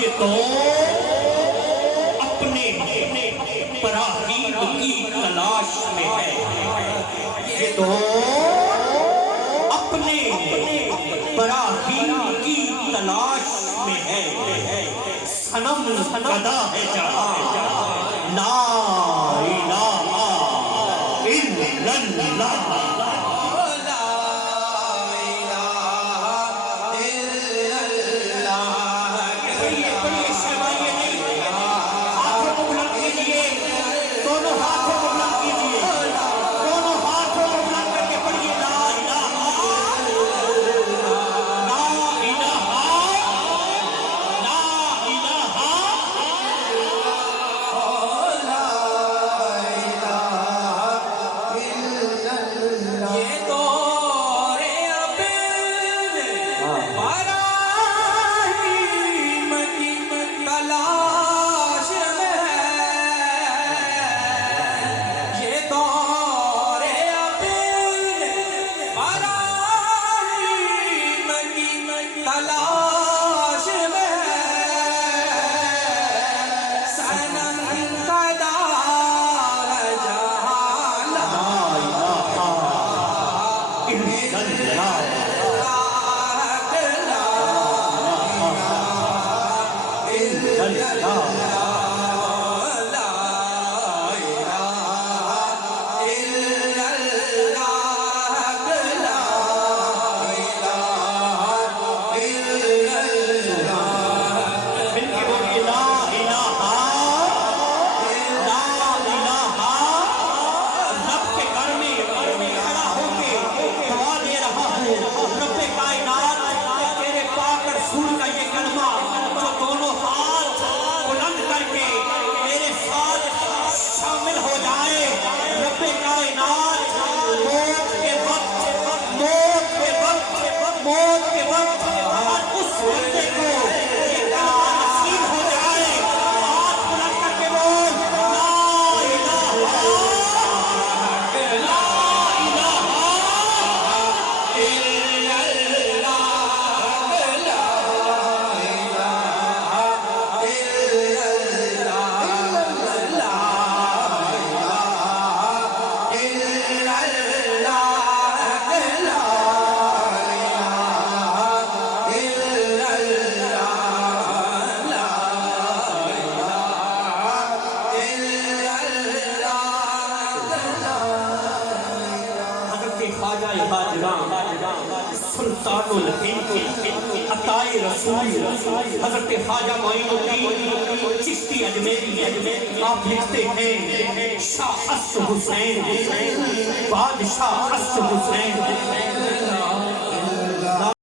یہ تو اپنے پراہیم کی تلاش میں ہے، یہ تو اپنے پراہیم کی تلاش میں ہے، صنم قدا ہے جہاں لا الہ الا اللہ۔ سلطان الہند عطائے رسول حضرت خواجہ معین الدین چشتی اجمیری، آپ لکھتے ہیں شاہ اسد حسین، بادشاہ اسد حسین